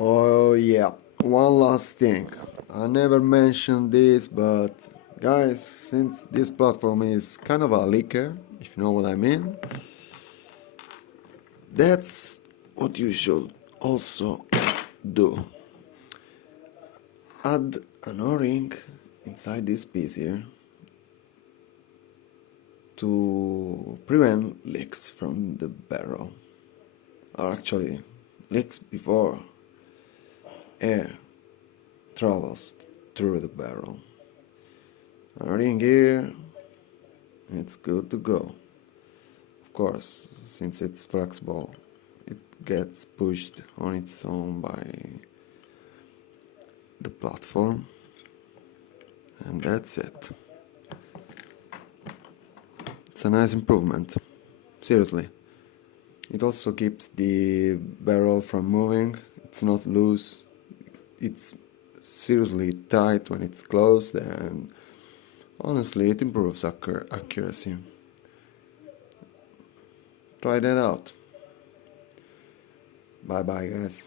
Oh yeah, one last thing. I never mentioned this, but guys, since this platform is kind of a leaker, if you know what I mean, that's what you should also do. Add an O-ring inside this piece here to prevent leaks from the barrel, or actually leaks before air travels through the barrel. A ring here, it's good to go. Of course, since it's flexible, it gets pushed on its own by the platform, and that's it. It's a nice improvement, seriously. It also keeps the barrel from moving, it's not loose, it's seriously tight when it's closed, and honestly it improves accuracy. Try that out. Bye bye guys.